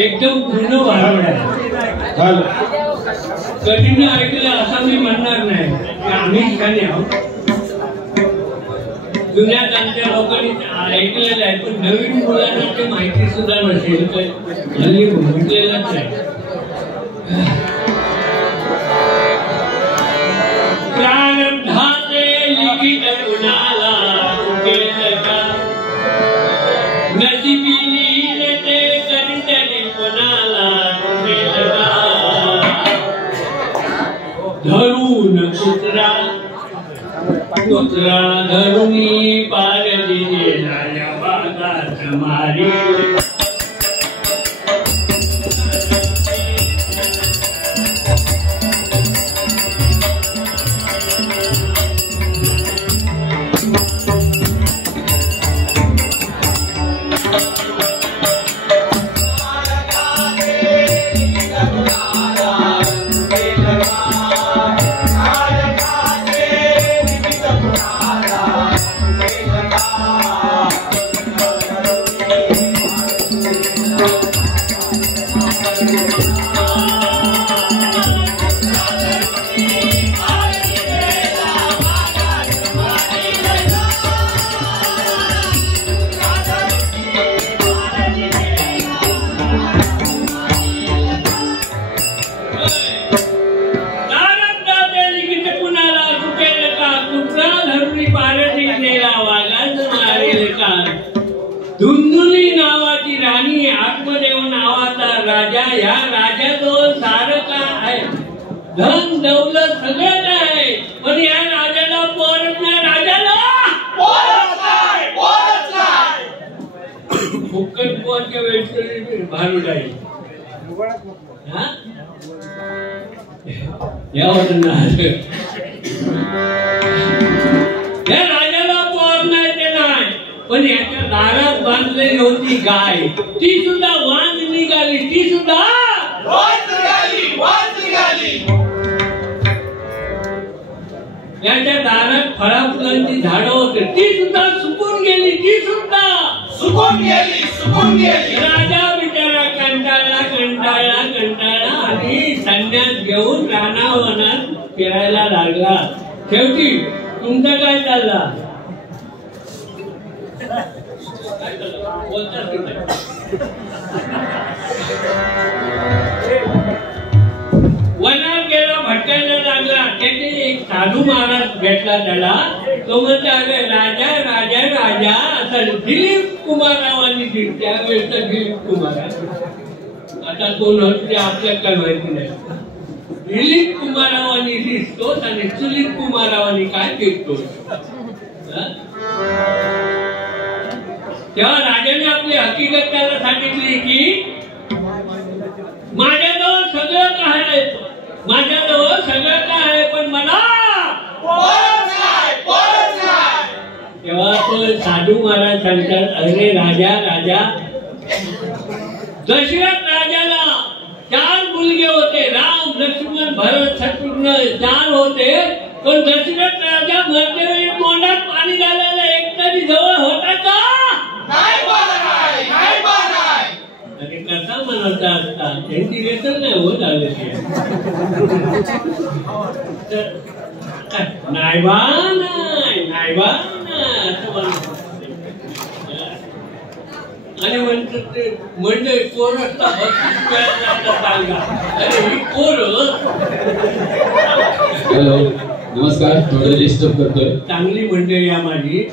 एकदम पूर्ण भावड आहे. कधीने ऐकलं असं मी म्हणणार नाही की आम्ही छान आहोत. जुन्या त्यांच्या लोकांनी ऐकलेलं आहे, पण नवीन मुलांना ते माहिती सुद्धा नसेल तर हल्ली म्हटलेलंच आहे. प्रारब्धाचे लिखित कुणाला चुकेल का, नशिबी लिहिते कधीतरी कोणाला चुकेल का. धरून कुत्रा कुत्रा धरुणी पार दिलेला या बागात मारी. धुंदुली नावाची राणी, आत्मदेव नावाचा राजा, या राजाजवळ सारं काय आहे, धन दौलत सगळं आहे, पण या राजाला पोरच नाही. राजाला फुकट पोरच्या वेळेस भारूड आहे. या राजाला पोर नाही ते नाही, पण याच्या दारात बांधलेली होती गाय, ती सुद्धा वांज निघाली, ती सुद्धा याच्या दारात फळा फुलांची झाडं होती, ती सुद्धा सुकून गेली, ती सुद्धा सुकून गेली. राजा बिचारा कंटाळला आणि संन्यास घेऊन रानावनात फिरायला लागला. शेवटी तुमचं काय चालला? वनात गेला, भटकायला लागला. त्याचे एक साधू महाराज भेटला त्याला. तो म्हणता, अरे राजा राजा राजा असं दिलीप कुमारावांनी त्यावेळेचा दिलीप कुमार, आता कोण होते आपल्याला काय माहिती नाही. दिलीप कुमारावांनी दिसतोस आणि सुलीप कुमारावांनी काय दिसतोस. तेव्हा राजाने आपली हकीकत त्याला सांगितली की माझ्याजवळ सगळं काय आहे, माझ्याजवळ सगळं काय आहे, पण मला तेव्हा तो साधू महाराज सांगतात, अरे राजा राजा, दशरथ राजाला 4 मुलगे होते, राम लक्ष्मण भरत शत्रुघ्न 4 होते, पण दशरथ राजा मरतेवेळी तोंडात पाणी घालायला एक तरी जवळ होता का? अरे कसा म्हणायचा असता, त्यांची रेतर नाही होत आले. नाही बा नाही बा असं म्हणत. आणि म्हणतात ते म्हणजे कोण असता सांगा, अरे ही कोण. हॅलो नमस्कार, थोडं डिस्टर्ब करतोय. चांगली मंडळी आहे माझी.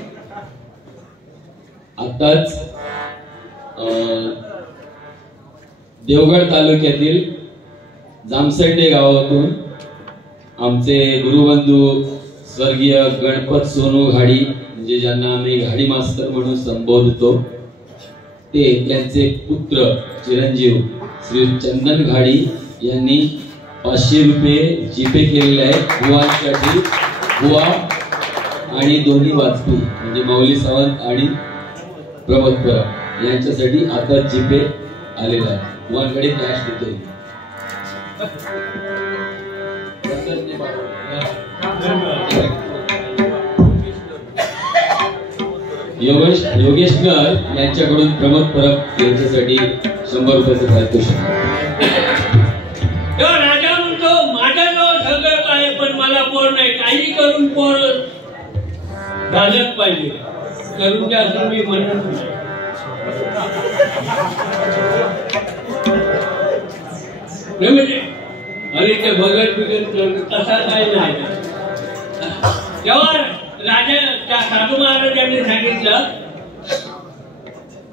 आताच देवगड तालुक्यातील जामसंडे गावातून आमचे गुरुबंधू स्वर्गीय गणपत सोनू घाडी, म्हणजे ज्यांना आम्ही घाडी मास्तर म्हणून संबोधतो, ते त्यांचे पुत्र चिरंजीव श्री चंदन घाडी यांनी 500 रुपये जीपे केलेले आहेत बुवांसाठी. बुवा आणि दोन्ही वाजपेयी म्हणजे मौली सावंत आणि प्रमोद परब यांच्यासाठी आता जीपे आलेला आहे. बुवांकडे कॅश देते. योगेशकर यांच्याकडून प्रमोद परब यांच्यासाठी 100 रुपयाचं पारितोषिक. राजा म्हणतो माझ्याजवळ सगळं काय पण मला पोर नाही, काही करून पोर झालंच पाहिजे, करून द्या असं मी म्हणत नाही. म्हणजे अरे ते भगत बिगत तसा काय नाही. तेव्हा राजा त्या साधू महाराजांनी सांगितलं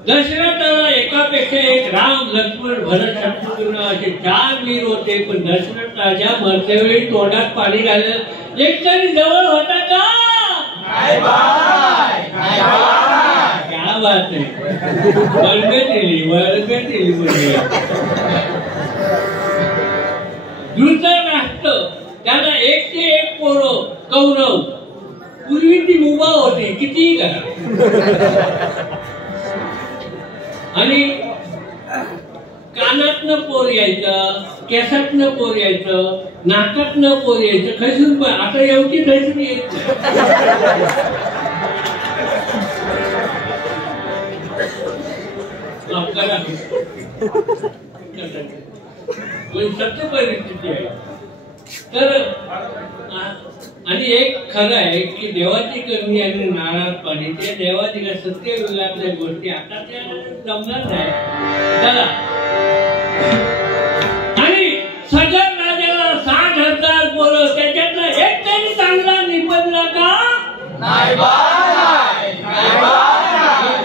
दशरथाला एकापेक्षा एक राम लक्ष्मण भरत शत्रुघ्न असे 4 वीर होते, पण दशरथ राजा मरते वेळी तोंडात पाणी घाललं एक तरी जवळ होता का? क्या बात आहे, वर्ग दिली म्हणजे धृतराष्ट्र त्याला 1 ते 1 पोरं कौरव. पूर्वी ती मुभा होती कितीही करा, आणि कानातनं पोर यायचं, केसातनं पोर यायचं, नाकातनं पोर यायचं, खैसून पण आता एवढी खैसून येत सत्य परिस्थिती आहे. तर आणि एक खरं आहे की देवाची करणी आणि नारळ पाणी ते देवाची काय सत्य युगातल्या गोष्टी आता त्या जमणार नाही. चला, आणि सगळ्या राजाला 60,000 पोरं, त्याच्यातला एक तरी चांगला निपजला का?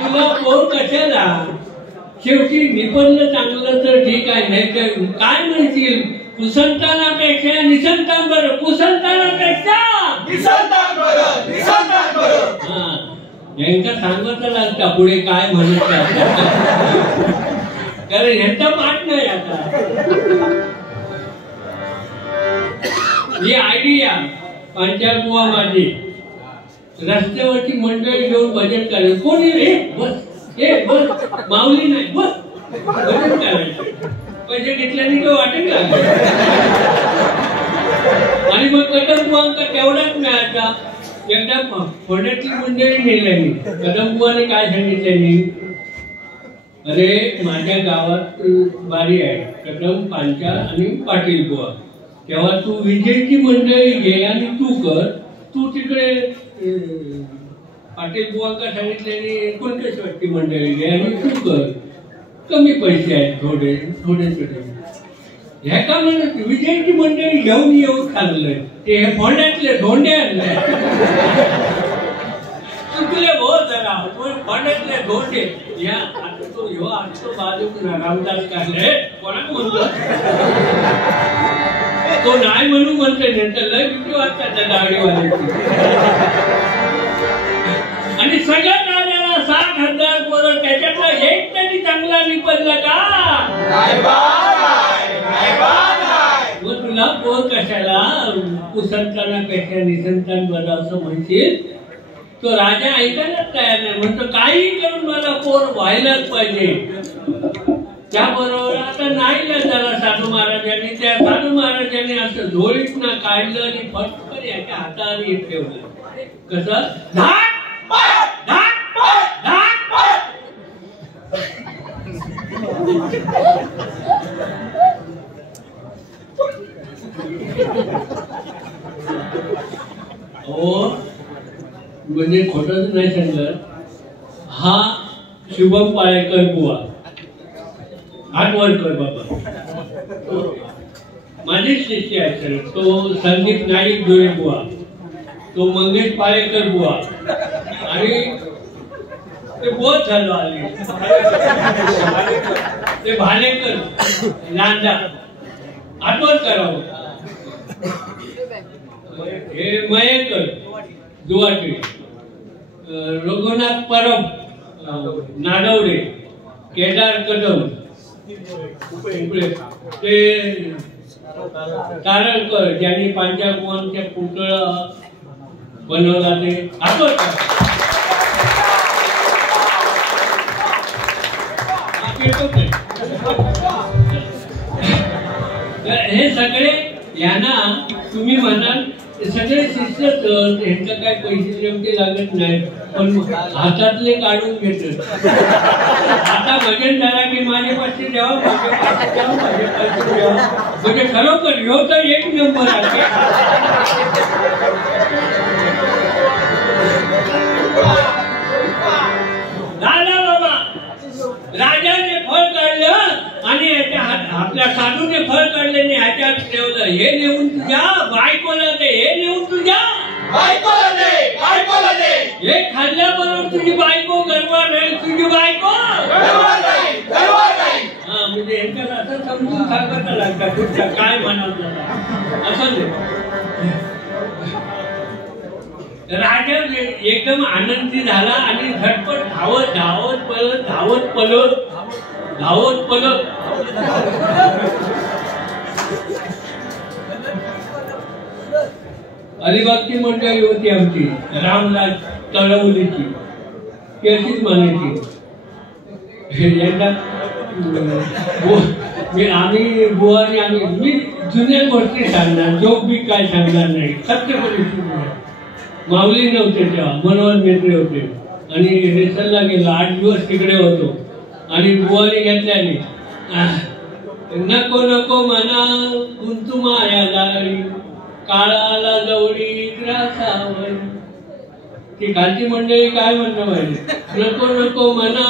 तुला पोर कशाला? शेवटी निपजलं चांगलं तर ठीक आहे, नाही तर काय म्हणतील कुसंतानापेक्षा निसंतान बरं, कुसंतानापेक्षा निसंतान बरं, निसंतान बरं. यांचा सांगत लागता पुढे काय म्हणत कारण ह्यांचा पाठ नाही. आता ही आयडिया पंचायत माझी रस्त्यावरची मंडळी घेऊन भजन करायचं. कोणी रे बस हे बस माऊली नाही बस भजन करायचं. पैसे घेतल्याने तो वाटेल का? आणि मग कदमबुवांका तेवढाच मिळायचा. एकदा फोड्यातली मंडळी नेल्यानी कदमबुवाने काय सांगितल्यानी, अरे माझ्या गावात बारी आहे कदम, पांचा आणि पाटील बुवा, तेव्हा तू विजयची मंडळी घे आणि तू कर. तू तिकडे पाटील बुवांका सांगितल्याने कुणकेश्वरची मंडळी घे आणि तू कर, कमी पैसे आहेत थोडे थोडे थोडे. ह्या का म्हणत विजयची मंडळी घेऊन येऊन खाल्लंय ते हे फोंड्यातले धोंडे आणले चुकले हो जरा फोंड्यातले धोंडे. या आता तो ह्यो आजतो बाजूला रामदास काढले कोणाक म्हणतो तो नाही म्हणून म्हणतोय, नंतर लय भीती वाटतात त्या गाडीवाल्याची. आणि सगळ्यात राजाला 60,000 पोरं, त्याच्यातला एक तरी चांगला निपजला का? मग तुला पोर कशाला? कुसंतानापेक्षा निसंतान बरं असं म्हणशील. तो राजा ऐकायलाच तयार नाही, म्हणतो काही करून मला पोर व्हायलाच पाहिजे. त्याबरोबर आता नाही झाला साधू महाराजांनी. त्या साधू महाराजांनी असं झोळीतनं काढलं आणि फटकन याच्या हाताने ठेवलं. कसं? धाट धाट धाट. हो म्हणजे खोटंच नाही सांगलं. हा शुभम पाळेकर बुवा, हातवरकर बाबा माझे शिष्य आहे सर. तो संदीप नाईक जोडे बुवा, तो मंगेश पाळेकर बुवा, आणि ते बहुत झालो आले ते भालेकर नांदा आठवण करावं. हे मयेकर दुवाटे, रघुनाथ परब नाडवडे, केदार कदम ते तारणकर ज्यांनी पांचाकुवांच्या पुतळा बनवला ते आठवत. हे सगळे यांना तुम्ही म्हणाल सगळे शिष्य यांचं काय पैसे जेवढे लागत नाही. पण हातातले काढून घेतले. आता भजन झाला की माझे पाचशे द्यावं, माझे पाचशे द्यावं, माझे पाचशे द्यावं. म्हणजे खरोखर ह्यो तर एक नंबर आहे. झाला बाबा, राजाने फळ काढलं आणि आपल्या साधूने फळ काढले आणि ह्याच्यात ठेवलं. हे नेऊन तुझ्या बायकोला दे, हे नेऊन तुझ्या बायकोला दे, बायकोला दे. हे खाल्ल्याबरोबर तुझी बायको गरवार राहील, तुझी बायको गरवार राहील, गरवार राहील. हा म्हणजे यांच्याला असं समजून सांगता लागतं तुझ्या काय मनात असं. राजा एकदम आनंदी झाला आणि झटपट धावत धावत पळत धावत पळत धावत पळत अलिबागची मंडळी होती आमची, रामराज तळवलीची, ती अशीच म्हणायची. आम्ही बुवानी मी जुन्या गोष्टी सांगणार, जोक बी काय सांगणार नाही, सत्य परिस्थिती. माऊली नव्हते तेव्हा, मनोहर मेत्रे होते आणि रेसलला गेलो. 8 दिवस तिकडे होतो आणि बुवानी घेतल्याने नको नको म्हणा गुंतू माया जाळी, काळाला जवळी ग्रासावरी. ती खालची मंडळी काय म्हणणं पाहिजे, नको नको म्हणा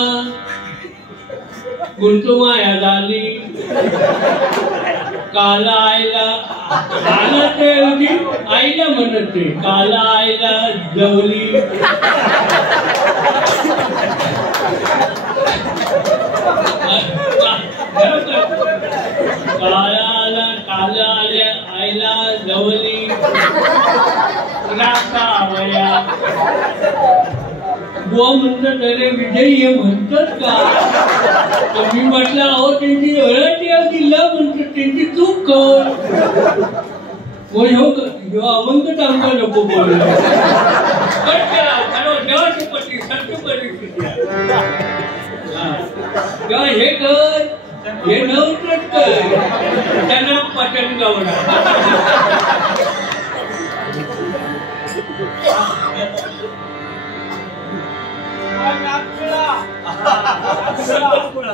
गुंतू माया झाली, काला आईला काला ते आईला म्हणत ते काला आईला जवली. काला आईला जवली रासावया. बुवा म्हणतात अरे विजयी हे म्हणतात का? मी म्हटलं अहो त्यांची दिला म्हणतात, त्यांची चूक कर. ह्यो अवंत टांगा नको बोलला. देवाची पती सत्य परिस्थिती तेव्हा हे कर, हे नव्हतंच कर. त्यांना पचन गावडा.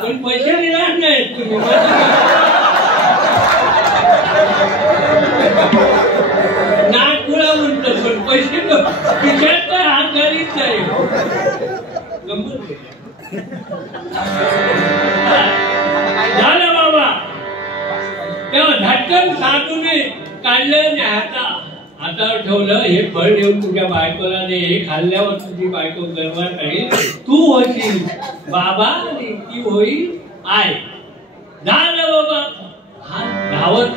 पण पैसे दिला नाहीत तुम्ही. नागपुरा म्हणतो पण पैसे खिशात तर हात घालीत नाही. झालं बाबा. तेव्हा झटकन साधूने काढलं आणि हातावर ठेवलं. हे फळ देऊन तुझ्या बायकोला दे, हे खाल्ल्यावर तुझी बायको गर्वात राहील, तू होशील बाबा आणि ती होईल आय. झालं बाबा. हा धावत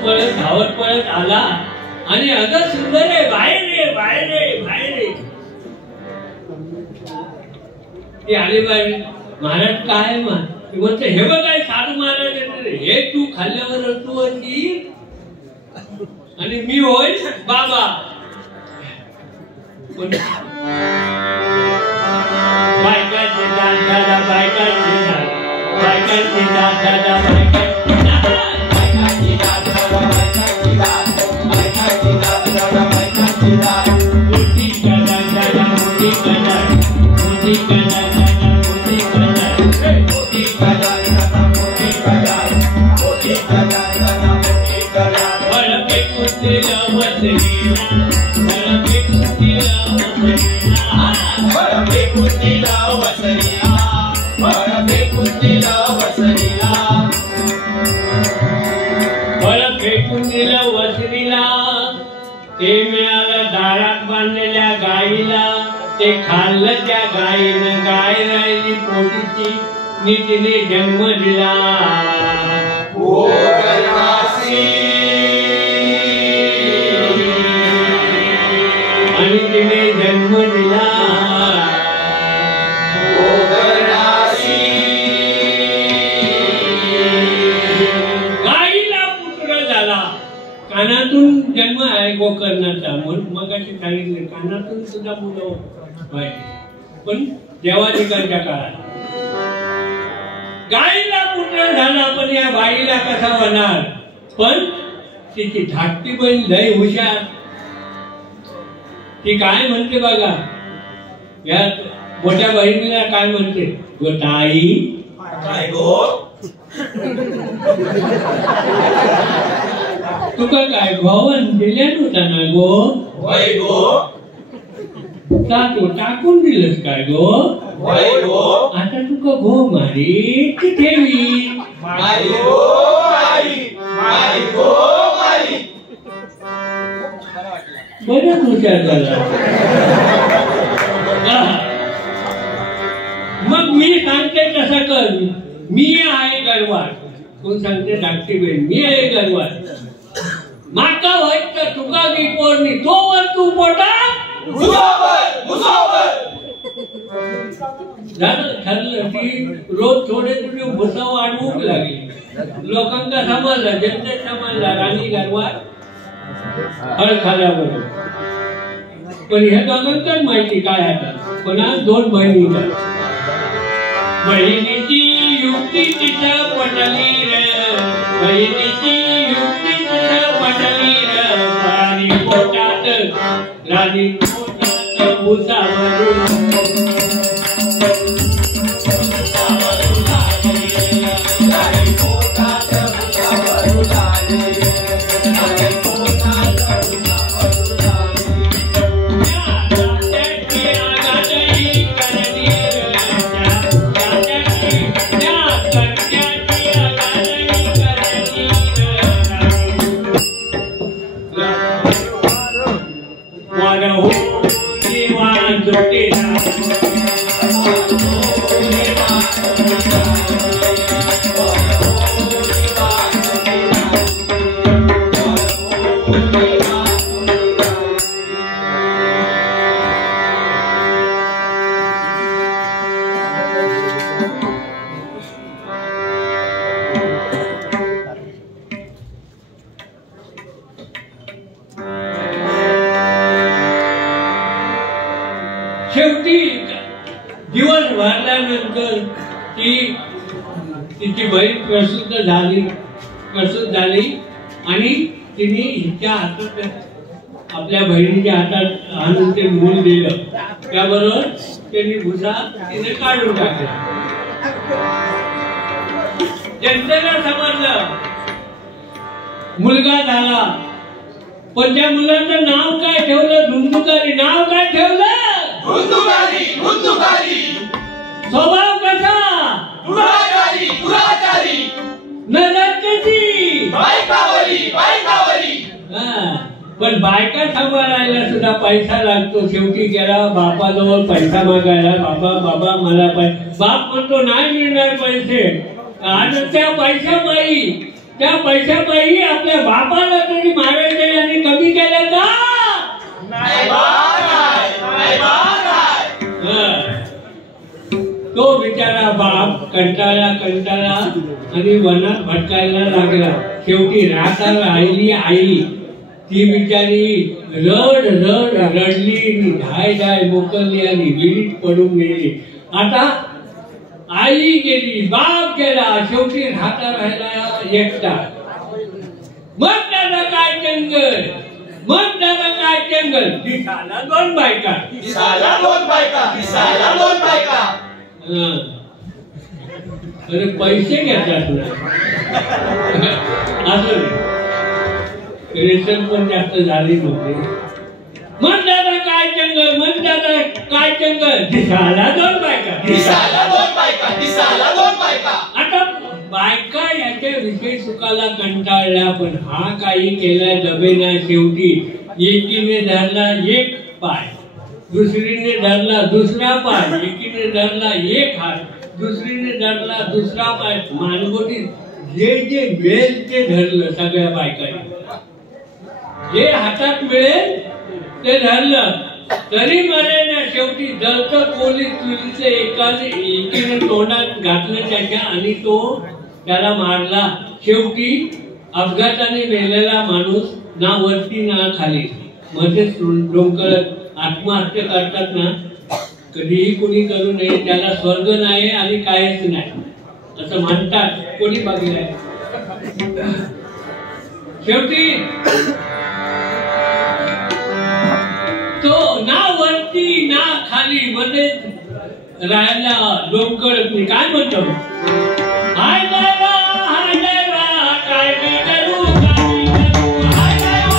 पळत आला आणि अगं सुंदर आहे, बाहेर रे बाहेर रे बाहेर रे. ती आली बाई. महाराज काय म्हणते, हे बघ काय साधू महाराज, हे तू खाल्ल्यावर तू होशील आणि मी होईल बाबा. बायकांचे दादा बायकांचे दादा ते मिळालं दारात बांधलेल्या गाईला. ते खाल्लं त्या गाईनं, गाय राहिली पोटीची, नीतीने जन्म दिला. आणि तिने जन्म दिला. गाईला पुत्र झाला. कानातून जन्म आहे गोकर्णाचा. मगाशी सांगितले कानातून सुद्धा मुलं व्हायची. पण देवाधिकांच्या काळात गाईला पुत्र झाला. पण या बाईला कसा होणार? पण तिची धाकटी बहीण लय हुशार. ती काय म्हणते बघा, यात मोठ्या बहिणीला काय म्हणते, गो ताई काय गो तुका काय घोवन दिल्या नव्हता ना गो, वय गो तू टाकून दिलंस काय गो, वय गो आता तुका घो मारी की ठेवी, मारी गो मारी, मारी गो मारी. बरंच हुशार झाला. मग मी सांगते तसं कर. मी आहे गरवार. कोण सांगते धाकटी बहीण, मी आहे गरवार. माका होत तर तुका की पोरणी तो वर तू पोटा झालं ठरलं की रोज थोडे थोडे भुसा वाढवूक लागली. लोकांका समजलं, जनतेत समजला राणी गरवार हळ खाल्यावर. पण ह्या दोघांकाच माहिती काय आता. पण आज दोन बहिणी, बहिणीची युक्ती तिथं पटली रे, बहिणीची युक्ती तिथं पटली रे. राणी पोटात, राणी पोटात भुसा भरून शेवटी दिवस भरल्यानंतर तिची बहीण प्रसूत झाली आणि तिने हिच्या हातात, आपल्या बहिणीच्या हातात आणून ते मूल दिलं. त्याबरोबर त्यांनी भुसा तिने काढून टाकला. जनतेला समजलं मुलगा झाला. पण त्या मुलाचं नाव काय ठेवलं, धुंदुकारी. नाव काय ठेवलं, धुंदुकारी. धुंदुकारी. स्वभाव कसा, दुराचारी. दुराचारी. नजर कशी, बायकावरी. बायकावरी. पण बायका सांभाळायला सुद्धा पैसा लागतो. शेवटी गेला बापाजवळ पैसा मागायला. बाबा मला बाप म्हणतो नाही मिळणार पैसे. आणि त्या पैशापायी आपल्या बापाला तरी मारायचे आणि कमी केलं का तो बिचारा बाप कंटाळला आणि वनात भटकायला लागला. शेवटी राहता राहिली आई. ती बिचारी रडली, धाय मोकलली आणि विहिरीत पडून गेली. आता आई गेली, बाप गेला, शेवटी राहता राहिला एकटा. मग त्याला काय जंगल, दिसाला दोन बायका. अरे पैसे घेतात ना, असं रेशन पण जास्त झाली नव्हते. मग दादा काय जंगल, दिसाला दोन बायका. आता बायका याच्या विषयी सुखाला कंटाळल्या. पण हा काही केला दबेना. शेवटी एकीने धरला एक पाय, दुसरीने धरला दुसरा पाय, एकीने धरला एक हात, दुसरीने धरला दुसरा पाय. मानगोटी जे मिळेल ते धरलं सगळ्या बायकांनी. जे हातात मिळेल ते धरलं. तरी मरे ना. शेवटी जळत पोलीस चुलीचे एकीने तोंडात घातलं त्याच्या आणि तो त्याला मारला. शेवटी अपघाताने मेलेला माणूस ना वरती ना खाली, मध्येच डोंकरत आत्महत्या करतात ना. कधीही कोणी करू नये, त्याला स्वर्ग नाही आणि काहीच नाही असं म्हणतात. कोणी बघितलंय. शेवटी तो ना वरती ना खाली मध्ये राहायला डोंकर काय म्हणतो हाय देवा काय मी करू हाय देवा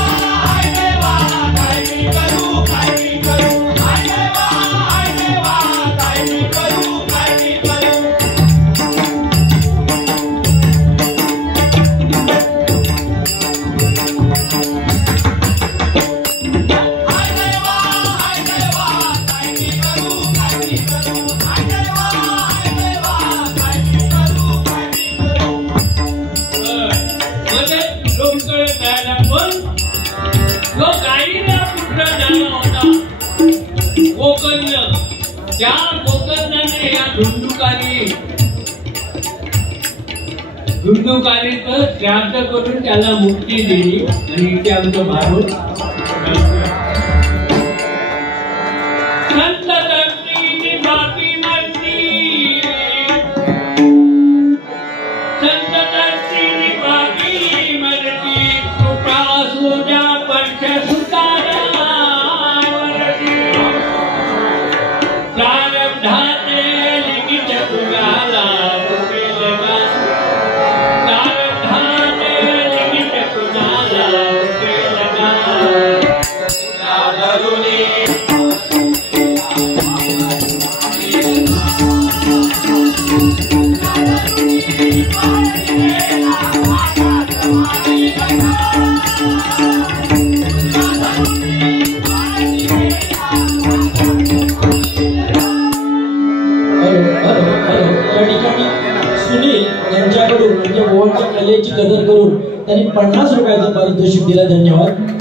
काय मी करू हाय देवा काय मी करू त्या गोकर्णाने या धुंदुकारीचं श्राद्ध करून त्याला मुक्ती दिली आणि इथे आमचं भारूड संत धरती बापी मरती संत धरती बापी मरती कृपा सुजा परश सुतारा प्रारब्धाचे लिखित कुणाला लगा प्रारब्धाचे लिखित कुणाला लगा सुनील यांच्याकडून म्हणजे ओवळच्या कलेची कदर करून त्यांनी 50 रुपयाचं पारितोषिक दिलं. धन्यवाद.